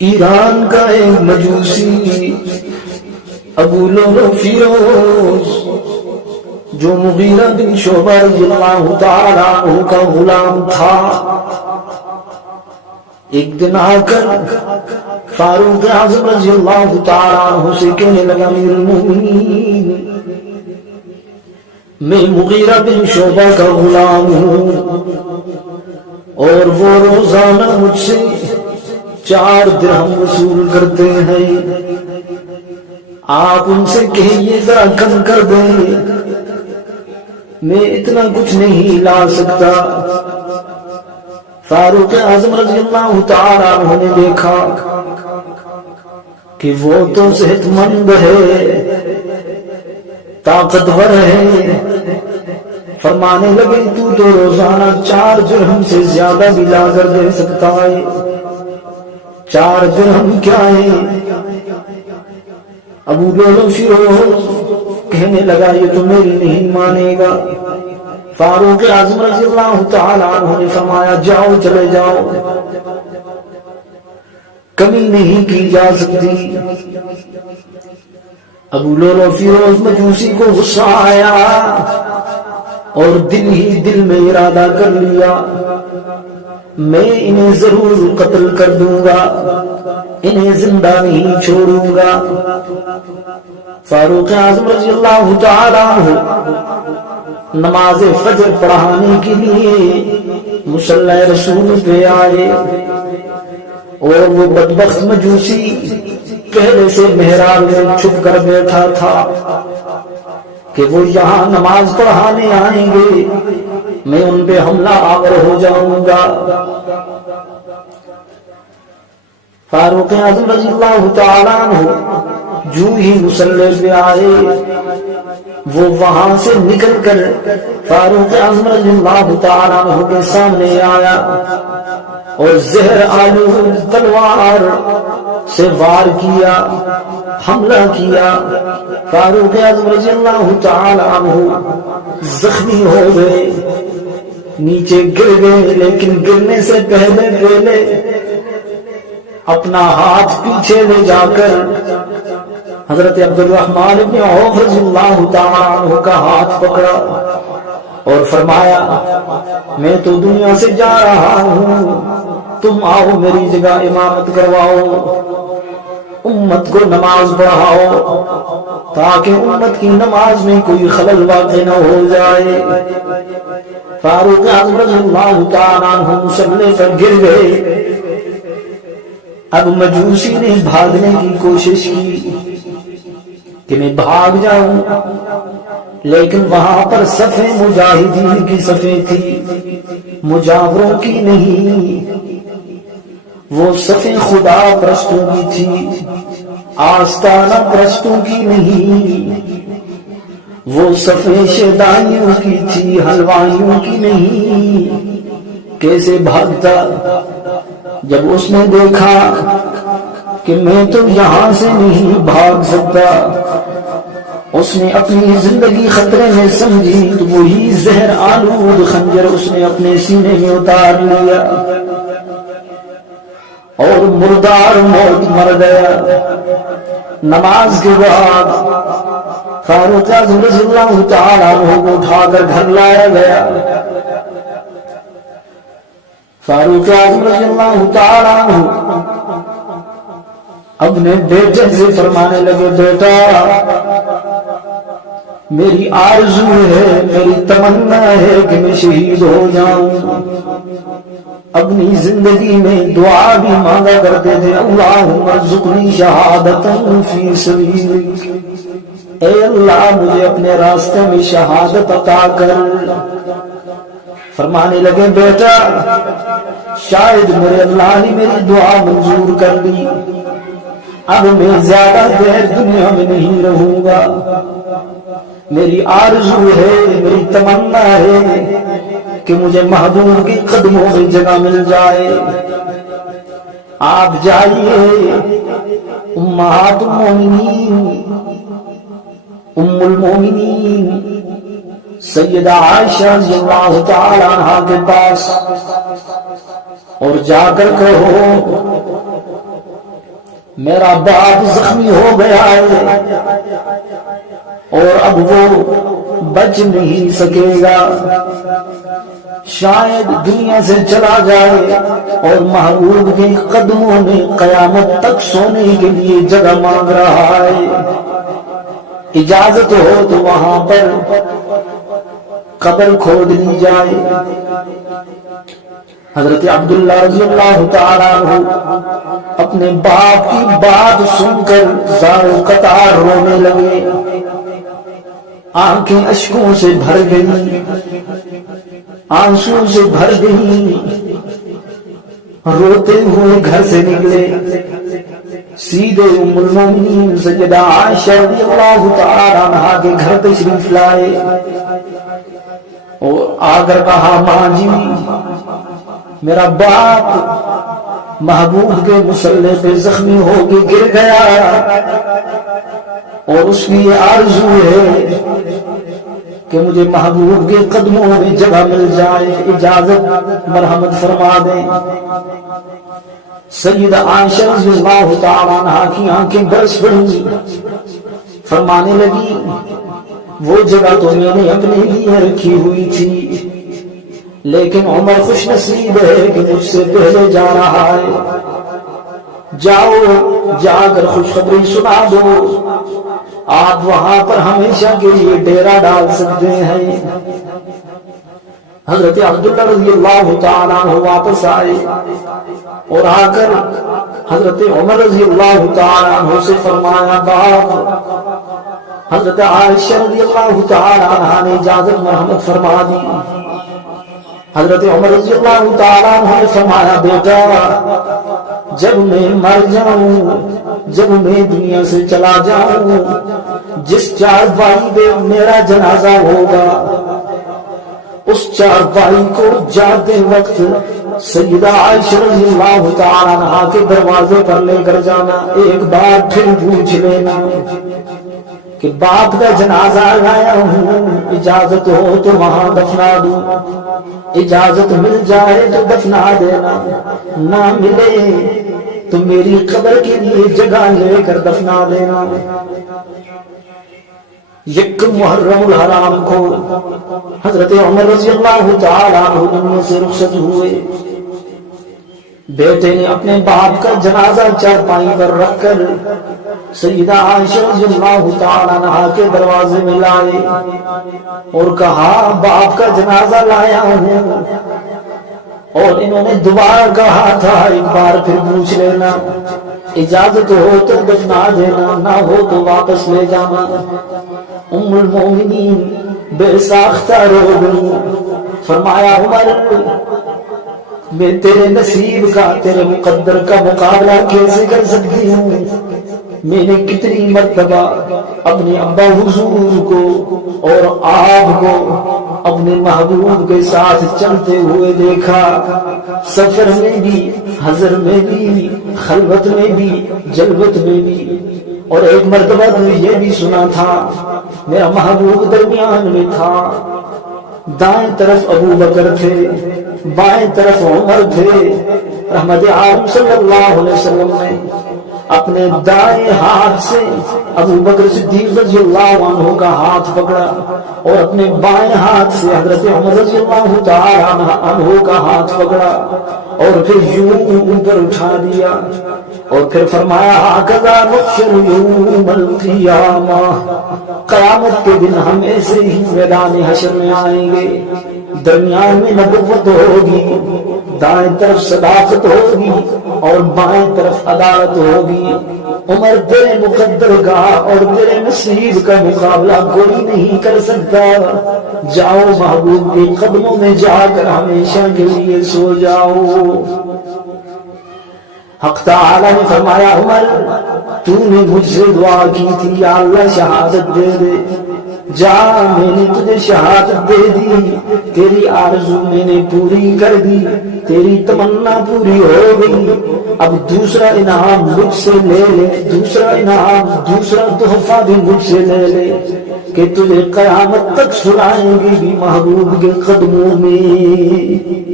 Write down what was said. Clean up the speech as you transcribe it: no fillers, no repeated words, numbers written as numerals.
ایران کا ایک مجوسی ابو لؤلؤ فیروز جو مغیرہ بن شعبہ رضی اللہ تعالیٰ عنہ کا غلام تھا، ایک دن آ کر فاروق اعظم رضی اللہ تعالیٰ عنہ سے کہنے لگا، امیر المومنین، میں مغیرہ بن شعبہ کا غلام ہوں اور وہ روزانہ مجھ سے 4 درہم وصول کرتے ہیں، آپ ان سے کہیے ذرا کم کر دیں، میں اتنا کچھ نہیں لا سکتا۔ فاروق اعظم رضی اللہ تعالیٰ عنہ نے دیکھا کہ وہ تو صحت مند ہے، طاقتور ہے، فرمانے لگے تو روزانہ 4 درہم سے زیادہ بھی لا کر دے سکتا ہے، 4 درہم کیا ہے؟ ابو لؤلؤ فیروز کہنے لگا یہ تو میری نہیں مانے گا۔ فاروق اعظم رضی اللہ تعالیٰ عنہ نے فرمایا جاؤ، چلے جاؤ، کمی نہیں کی جا سکتی۔ ابو لؤلؤ فیروز مجوسی کو غصہ آیا اور دل ہی دل میں ارادہ کر لیا، میں انہیں ضرور قتل کر دوں گا، انہیں زندہ نہیں چھوڑوں گا۔ فاروق اعظم رضی اللہ تعالیٰ عنہ نماز فجر پڑھانے کے لیے مصلی رسول پہ آئے اور وہ بدبخت مجوسی پہلے سے محراب میں چھپ کر بیٹھا تھا کہ وہ یہاں نماز پڑھانے آئیں گے، میں ان پہ حملہ آور ہو جاؤں گا۔ فاروق اعظم رضی اللہ تعالیٰ عنہ جو ہی مصلی پہ آئے، وہ وہاں سے نکل کر فاروق اعظم رضی اللہ تعالیٰ عنہ کے سامنے آیا اور زہر آلود تلوار سے وار کیا، حملہ کیا۔ فاروق اعظم رضی اللہ تعالیٰ عنہ زخمی ہو گئے، نیچے گر گئے، لیکن گرنے سے پہلے اپنا ہاتھ پیچھے لے جا کر حضرت عبد الرحمن بن عوف رضی اللہ تعالیٰ عنہ کا ہاتھ پکڑا اور فرمایا میں تو دنیا سے جا رہا ہوں، تم آؤ میری جگہ امامت کرواؤ، امت کو نماز پڑھاؤ تاکہ امت کی نماز میں کوئی خلل واقع نہ ہو جائے۔ فاروق اعظم رضی اللہ تعالیٰ عنہ مصلی پر گر گئے۔ اب مجوسی نے بھاگنے کی کوشش کی کہ میں بھاگ جاؤں، لیکن وہاں پر صفیں مجاہدین کی صفیں تھی، مجاوروں کی نہیں، وہ صفیں خدا پرستوں کی تھی، آستانہ پرستوں کی نہیں، وہ صفیں شیطانیوں کی تھی، حلوائیوں کی نہیں۔ کیسے بھاگتا؟ جب اس نے دیکھا کہ میں تو یہاں سے نہیں بھاگ سکتا، اس نے اپنی زندگی خطرے میں سمجھی تو وہی زہر آلود خنجر اس نے اپنے سینے میں اتار لیا اور مردار موت مر گیا۔ نماز کے بعد فاروق اعظم رضی اللہ تعالیٰ عنہ کو اٹھا کر گھر لایا گیا۔ فاروق اعظم رضی اللہ تعالیٰ عنہ اپنے بیٹے سے فرمانے لگے بیٹا میری آرزو ہے، میری تمنا ہے کہ میں شہید ہو جاؤں۔ اپنی زندگی میں دعا بھی مانگا کرتے تھے، اللہم ارزقنی شہادۃ فی سبیلک، اے اللہ مجھے اپنے راستے میں شہادت عطا کر۔ فرمانے لگے بیٹا شاید میرے اللہ نے میری دعا منظور کر لی، اب میں زیادہ دیر دنیا میں نہیں رہوں گا، میری آرزو ہے، میری تمنا ہے کہ مجھے محبوب کے قدموں میں جگہ مل جائے۔ آپ جائیے، امہات المومنین، ام المومنین سیدہ عائشہ رضی اللہ تعالی عنہا کے پاس اور جا کر کہو میرا باپ زخمی ہو گیا ہے اور اب وہ بچ نہیں سکے گا، شاید دنیا سے چلا جائے، اور محبوب کے قدموں میں قیامت تک سونے کے لیے جگہ مانگ رہا ہے، اجازت ہو تو وہاں پر قبر کھود لی جائے۔ حضرت عبداللہ رضی اللہ تعالیٰ عنہ اپنے باپ کی بات سن کر زار و قطار رونے لگے، آنکھیں اشکوں سے بھر گئی، آنسوں سے بھر گئی، روتے ہوئے گھر سے نکلے، سیدھے ام المومنین سیدہ عائشہ رضی اللہ تعالیٰ عنہا کے گھر تشریف لائے اور آ کر کہا ماں جی میرا باپ محبوب کے مصلی پہ زخمی ہو کے گر گیا اور اس کی یہ آرزو ہے کہ مجھے محبوب کے قدموں میں جگہ مل جائے، اجازت مرحمت فرما دیں۔ سیدہ عائشہ رضی اللہ تعالیٰ عنہا کی آنکھیں برس پڑی، فرمانے لگی وہ جگہ تو میں نے اپنے لیے رکھی ہوئی تھی، لیکن عمر خوش نصیب ہے کہ مجھ سے پہلے جا رہا ہے، جاؤ جا کر خوشخبری سنا دو، آپ وہاں پر ہمیشہ کے لیے ڈیرا ڈال سکتے ہیں۔ حضرت عبداللہ رضی اللہ تعالیٰ عنہ واپس آئے اور آ کر حضرت عمر رضی اللہ تعالیٰ عنہ سے فرمایا باپ حضرت عائشہ رضی اللہ تعالیٰ عنہ نے اجازت مرحمت فرما دی۔ حضرت عمر رضی اللہ تعالیٰ عنہ نے فرمایا بیٹا جب میں مر جاؤں، جب میں دنیا سے چلا جاؤں، جس چارپائی پہ میرا جنازہ ہوگا اس چارپائی کو جاتے وقت سیدہ عائشہ رضی اللہ تعالیٰ عنہا کے دروازے پر لے کر جانا، ایک بار پھر پوچھ لینا کہ باپ کا جنازہ لایا ہوں، اجازت ہو تو وہاں دفنا دوں، اجازت مل جائے تو دفنا دینا، نہ ملے تو میری قبر کے لیے جگہ لے کر دفنا دینا۔ یکم محرم الحرام کو حضرت عمر رضی اللہ تعالیٰ عنہ دنیا سے رخصت ہوئے، بیٹے نے اپنے باپ کا جنازہ چارپائی پر رکھ کر سیدہ عائشہ رضی اللہ تعالیٰ عنہا کے دروازے میں لائے اور کہا باپ کا جنازہ لایا ہوں، اور انہوں نے دوبارہ کہا تھا ایک بار پھر پوچھ لینا، اجازت ہو تو دفنا دینا، نہ ہو تو واپس لے جانا۔ ام المومنین بے ساختہ رو گئی، فرمایا عمر میں تیرے نصیب کا تیرے مقدر کا مقابلہ کیسے کر سکتی ہوں؟ میں نے کتنی مرتبہ اپنے ابا حضور کو اور آپ کو اپنے محبوب کے ساتھ چلتے ہوئے دیکھا، سفر میں بھی، حضر میں بھی، خلوت میں بھی، جلوت میں بھی، اور ایک مرتبہ تو یہ بھی سنا تھا میرا محبوب درمیان میں تھا، دائیں طرف ابو بکر تھے، بائیں طرف عمر تھے، رحمت عالم صلی اللہ علیہ وسلم نے اپنے دائیں ہاتھ سے ابو بکر صدیق رضی اللہ عنہ کا ہاتھ پکڑا اور اپنے بائیں ہاتھ سے حضرت عمر رضی اللہ تعالی عنہ کا ہاتھ پکڑا اور پھر یوں اوپر اٹھا دیا اور پھر فرمایا ہکذا نحشر یوم القیامہ، قیامت کے دن ہم ایسے ہی میدان حشر میں آئیں گے، درمیان میں نبوت ہوگی، دائیں طرف صداقت ہوگی اور بائیں طرف عدالت ہوگی۔ عمر تیرے مقدر کا اور تیرے نصیب کا مقابلہ کوئی نہیں کر سکتا، جاؤ محبوب کے قدموں میں جا کر ہمیشہ کے لیے سو جاؤ۔ حق تعالی نے فرمایا عمر تو نے مجھ سے دعا کی تھی یا اللہ شہادت دے دے، جا میں نے تجھے شہادت دے دی، تیری آرزو میں نے پوری کر دی، تیری تمنا پوری ہو گئی، اب دوسرا انعام مجھ سے لے لے، دوسرا انعام دوسرا تحفہ بھی مجھ سے لے لے کہ تجھے قیامت تک سلائیں گے بھی محبوب کے قدموں میں۔